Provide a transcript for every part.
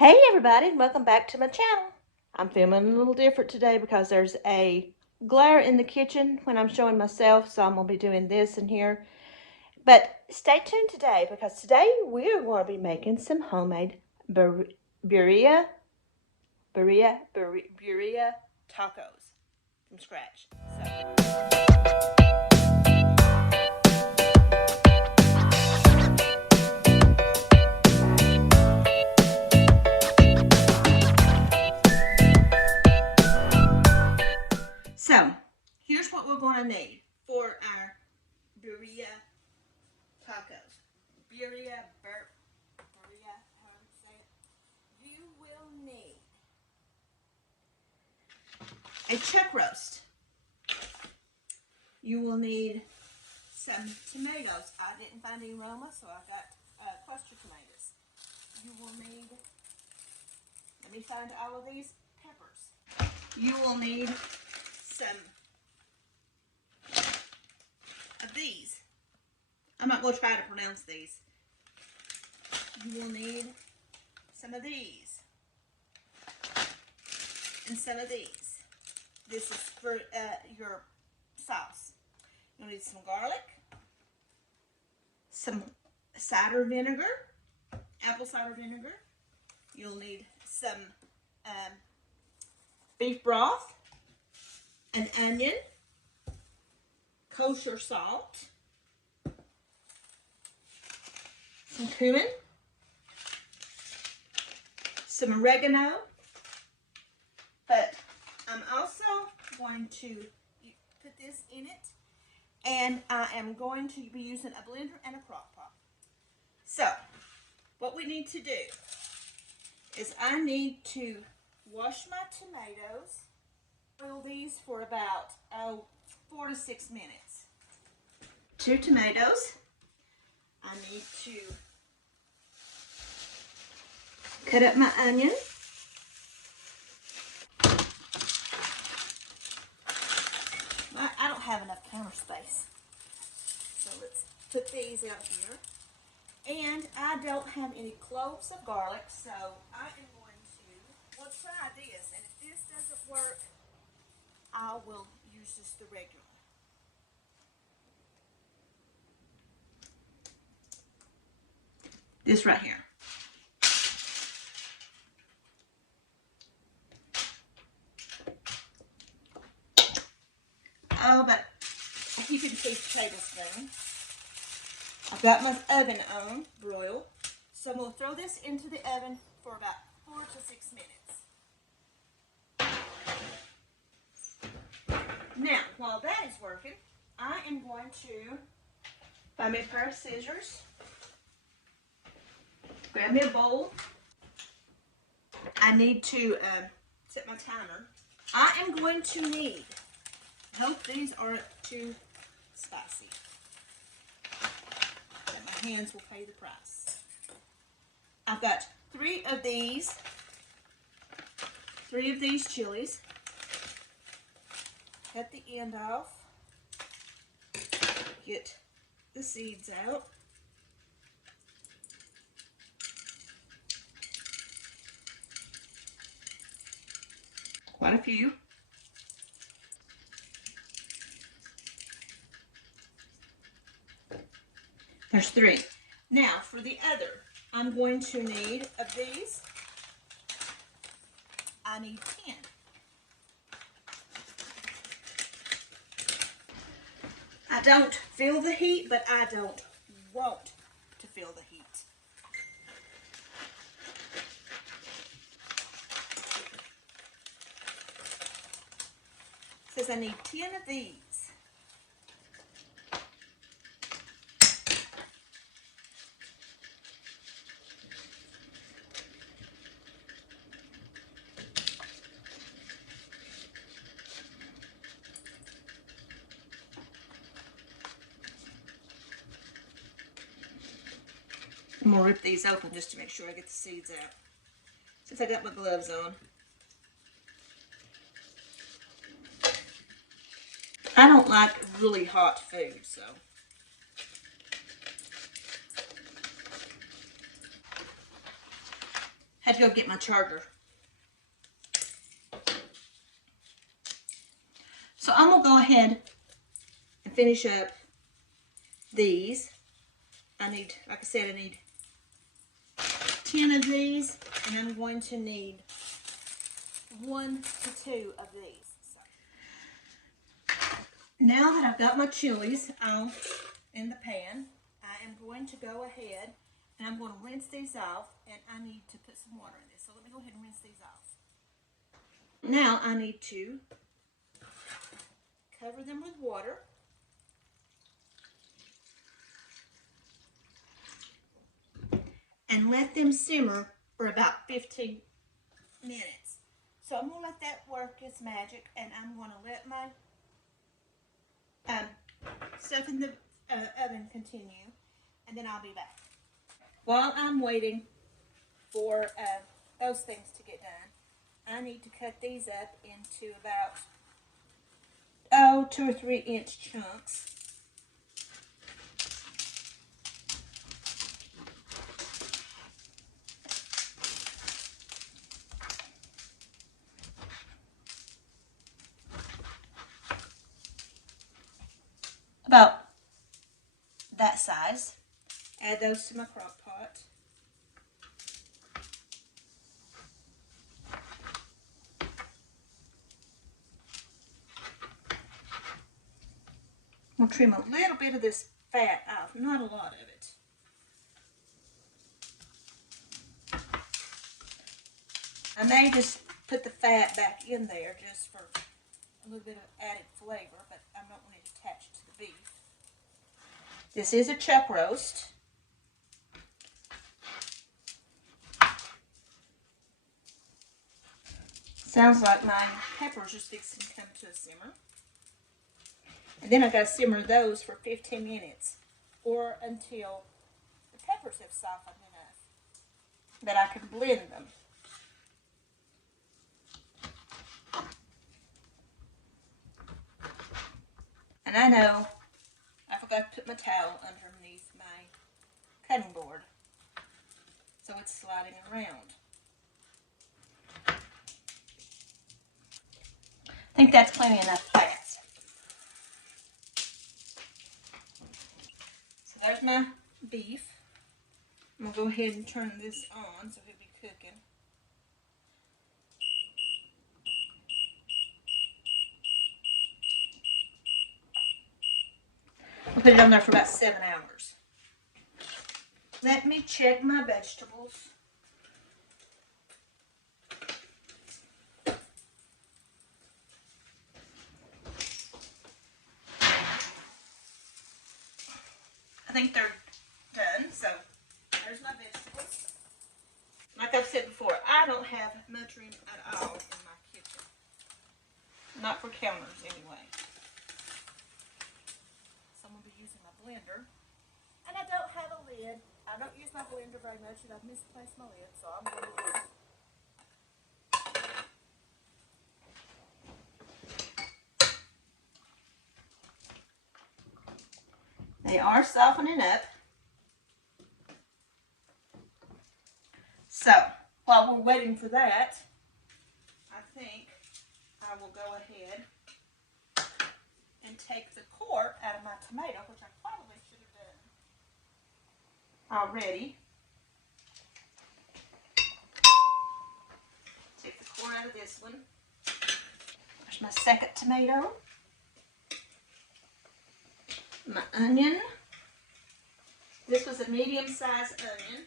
Hey everybody, welcome back to my channel. I'm filming a little different today because there's a glare in the kitchen when I'm showing myself, so I'm going to be doing this in here. But stay tuned today because today we are going to be making some homemade birria tacos from scratch. So here's what we're going to need for our birria tacos. Birria, how do you say it? You will need a chuck roast. You will need some tomatoes. I didn't find any Roma, so I got cluster tomatoes. You will need, let me find all of these peppers. You will need some of these. I'm not going to try to pronounce these. You will need some of these and some of these. This is for your sauce. You'll need some garlic, some cider vinegar, apple cider vinegar. You'll need some beef broth, an onion, kosher salt, some cumin, some oregano, but I'm also going to put this in it, and I am going to be using a blender and a Crockpot. So, what we need to do is I need to wash my tomatoes, boil these for about 4 to 6 minutes. 2 tomatoes. I need to cut up my onion. I don't have enough counter space, so let's put these out here. And I don't have any cloves of garlic, so I am going to, we'll try this, and if this doesn't work, I will use just the regular. This right here. Oh, but you can see the tablespoon. I've got my oven on, broil. So I'm going to throw this into the oven for about 4 to 6 minutes. Now, while that is working, I am going to find me a pair of scissors, grab me a bowl. I need to set my timer. I am going to need, I hope these aren't too spicy, that my hands will pay the price. I've got 3 of these chilies. Cut the end off. Get the seeds out. Quite a few. There's 3. Now for the other, I'm going to need of these. I need 10. I don't feel the heat, but I don't want to feel the heat. It says I need 10 of these. I'm going to rip these open just to make sure I get the seeds out. Since I got my gloves on. I don't like really hot food, so. Had to go get my charger. So I'm going to go ahead and finish up these. I need, like I said, I need 10 of these, and I'm going to need 1 to 2 of these. So, now that I've got my chilies out in the pan, I am going to go ahead and I'm going to rinse these off, and I need to put some water in this. So let me go ahead and rinse these off. Now I need to cover them with water. And let them simmer for about 15 minutes. So I'm going to let that work its magic, and I'm going to let my stuff in the oven continue, and then I'll be back. While I'm waiting for those things to get done, I need to cut these up into about 2 or 3 inch chunks. About that size. Add those to my crock pot. We'll trim a little bit of this fat off, not a lot of it. I may just put the fat back in there just for a little bit of added flavor, but I don't want it attached to the beef. This is a chuck roast. Sounds like my peppers are fixing to come to a simmer. And then I got to simmer those for 15 minutes or until the peppers have softened enough that I can blend them. And I know I forgot to put my towel underneath my cutting board, so it's sliding around. I think that's plenty enough fat. So there's my beef. I'm going to go ahead and turn this on so it'll be cooking. I'll put it on there for about 7 hours. Let me check my vegetables. I think they're done, so there's my vegetables. Like I've said before, I don't have much room at all in my kitchen. Not for counters, anyway. So I'm going to be using my blender. And I don't have a lid. I don't use my blender very much, and I've misplaced my lid, so I'm going to use it. They are softening up. So, while we're waiting for that, I think I will go ahead and take the core out of my tomato, which I probably should have done already. Take the core out of this one. There's my second tomato. My onion. This was a medium-sized onion.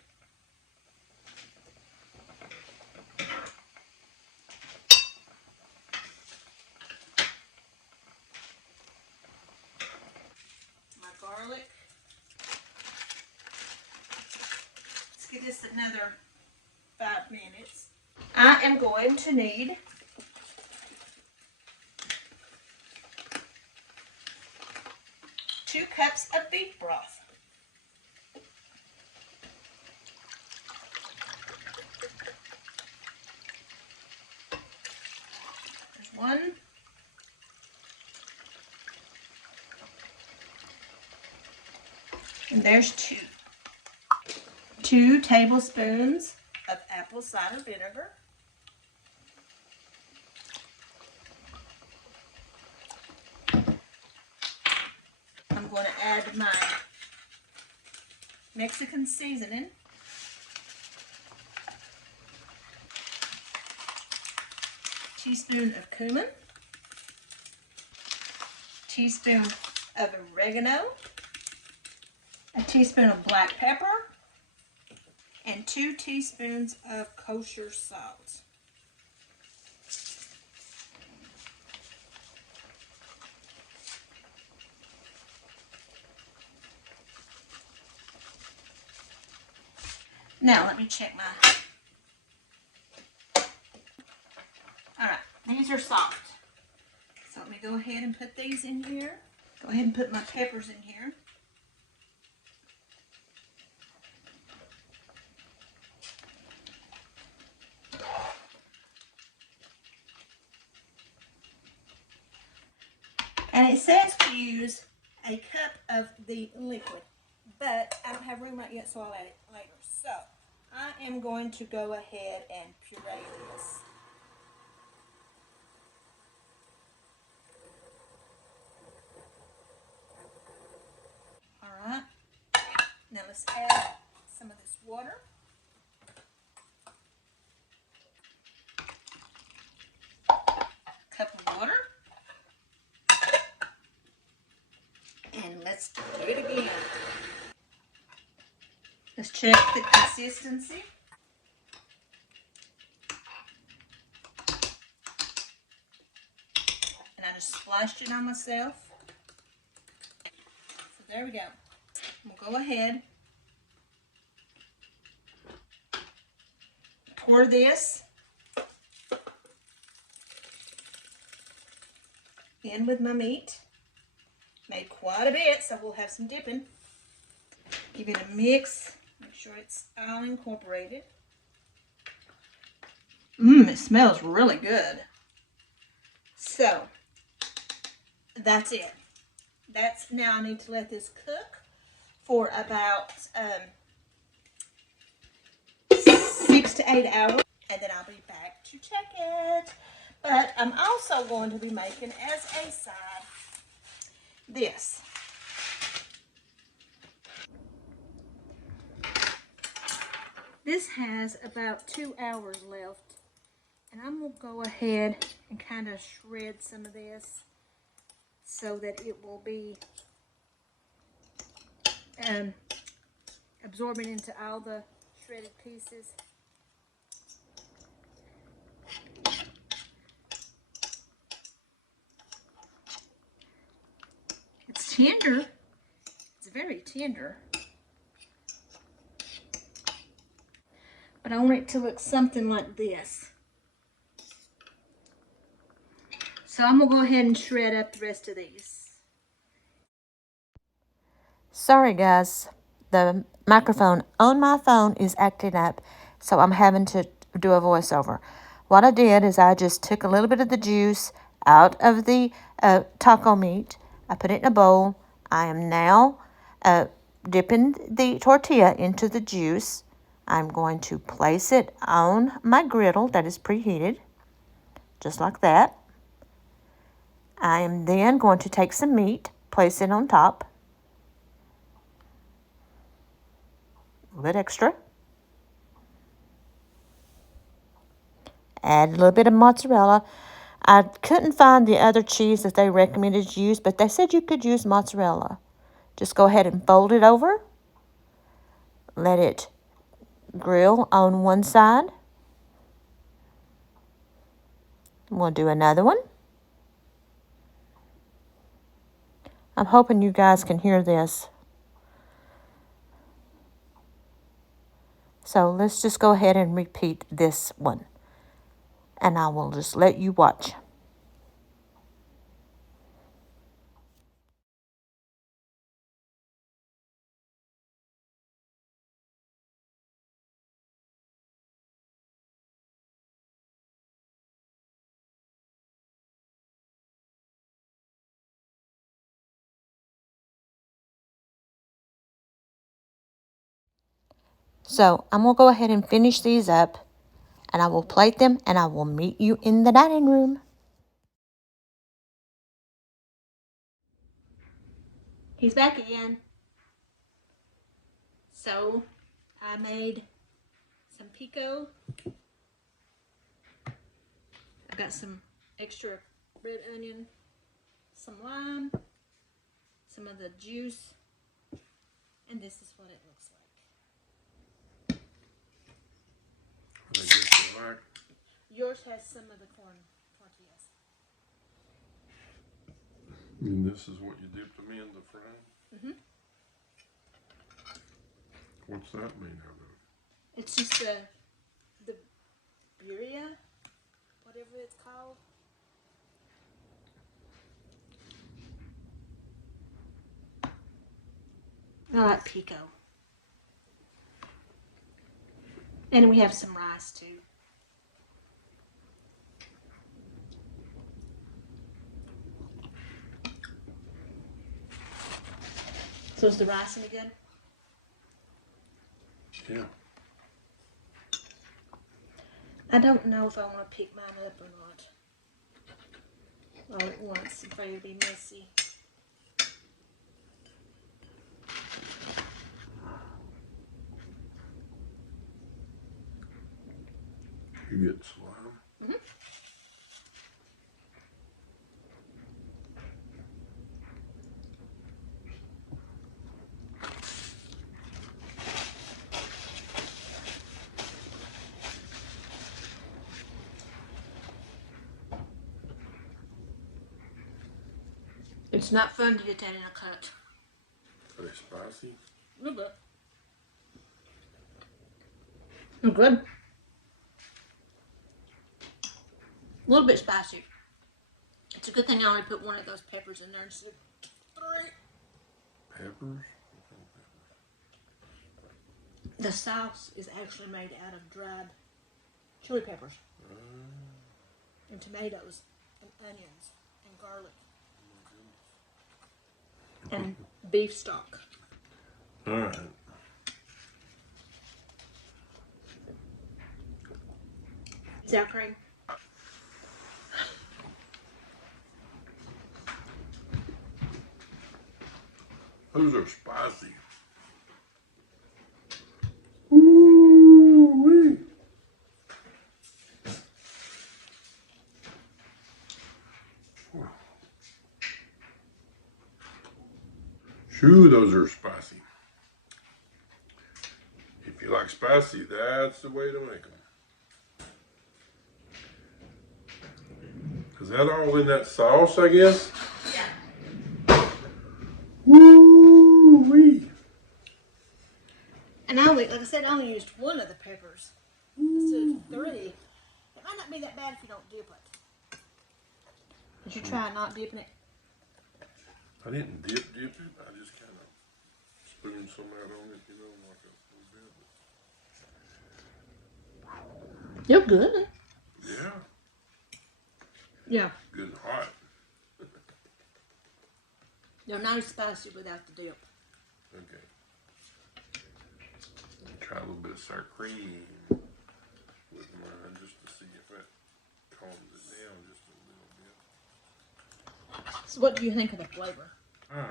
My garlic. Let's give this another 5 minutes. I am going to need 2 cups of beef broth. There's 1. And there's 2. 2 tablespoons of apple apple cider vinegar. I'm going to add my Mexican seasoning. Teaspoon of cumin. Teaspoon of oregano. A teaspoon of black pepper. And 2 teaspoons of kosher salt. Now let me check my... Alright, these are soft. So let me go ahead and put these in here. Go ahead and put my peppers in here. And it says to use a cup of the liquid, but I don't have room right yet, so I'll add it later. So I am going to go ahead and puree this. All right. Now let's add some of this water. Cup of water. And let's do it again. Let's check the consistency. And I just splashed it on myself. So there we go. We'll go ahead. Pour this in with my meat. Made quite a bit, so we'll have some dipping. Give it a mix. Make sure it's all incorporated. It smells really good. So, that's it. Now I need to let this cook for about 6 to 8 hours. And then I'll be back to check it. But I'm also going to be making as a side this. This has about 2 hours left. And I'm going to go ahead and kind of shred some of this so that it will be absorbing into all the shredded pieces. It's tender. It's very tender. But I want it to look something like this. So I'm going to go ahead and shred up the rest of these. Sorry guys, the microphone on my phone is acting up, so I'm having to do a voiceover. What I did is I just took a little bit of the juice out of the taco meat. I put it in a bowl. I am now dipping the tortilla into the juice. I'm going to place it on my griddle that is preheated, just like that. I am then going to take some meat, place it on top. A little bit extra. Add a little bit of mozzarella. I couldn't find the other cheese that they recommended to use, but they said you could use mozzarella. Just go ahead and fold it over. Let it grill on one side. We'll do another one. I'm hoping you guys can hear this. So let's just go ahead and repeat this one. And I will just let you watch. So I'm going to go ahead and finish these up. and I will plate them, and I will meet you in the dining room. He's back again. So, I made some pico. I got some extra red onion, some lime, some of the juice, and this is what it looks like. I guess you like. Yours has some of the corn tortillas. And this is what you dip them in the fry? Mm-hmm. What's that mean out of? It's just the Birria, whatever it's called. I like pico. And we have some rice too. So is the rice any good? Yeah. I don't know if I want to pick mine up or not. All at once, I'm afraid it'll be messy. You get slime. Mm-hmm. It's not fun to get that in a cut. Are they spicy? A little bit. They're good. A little bit spicy. It's a good thing I only put one of those peppers in there instead of 3. Peppers? The sauce is actually made out of dried chili peppers and tomatoes and onions and garlic and beef stock. All right. Sour cream. Those are spicy. Ooh-wee. Shoo, those are spicy. If you like spicy, that's the way to make them. Is that all in that sauce, I guess? Yeah. Woo-wee. And I only, like I said, I only used one of the peppers instead of 3. It might not be that bad if you don't dip it. Did you try not dipping it? I didn't dip it. I just kind of spooned some out on it, you know, like a little bit. You're good. Yeah, Yeah. good and hot. They're not as spicy without the dip. Okay. Try a little bit of sour cream with mine just to see if that calms it down just a little bit. So what do you think of the flavor? I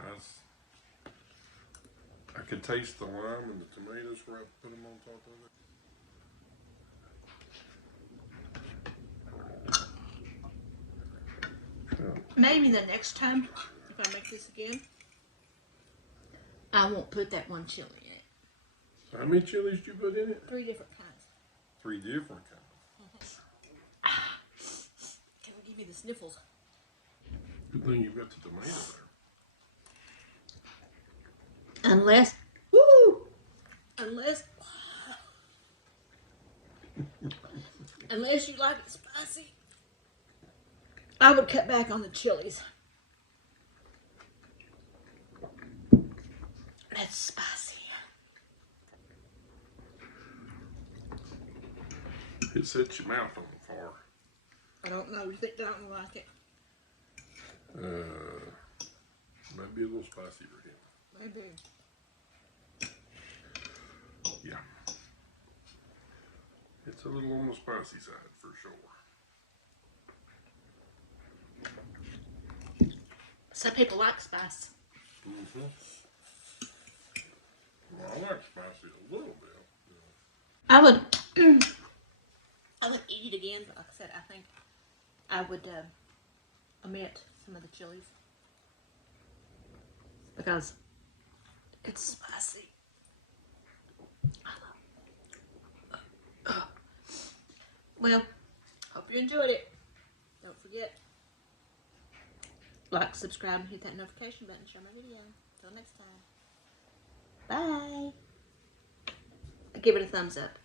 could taste the lime and the tomatoes where I put them on top of it. Maybe the next time, if I make this again, I won't put that one chili in it. How many chilies did you put in it? 3 different kinds. 3 different kinds. Can I give you the sniffles? Good thing you got the tomato there. Unless you like it spicy, I would cut back on the chilies. That's spicy. It sets your mouth on fire. I don't know. You think Dalton will like it? Might be a little spicy for him. Maybe. Yeah. It's a little on the spicy side for sure. Some people like spice. Mm-hmm. Well, I like spicy a little bit. I would eat it again, but like I said, I think I would omit some of the chilies because it's spicy. Well, hope you enjoyed it. Don't forget, like, subscribe, and hit that notification button. Share my video. Until next time. Bye. Give it a thumbs up.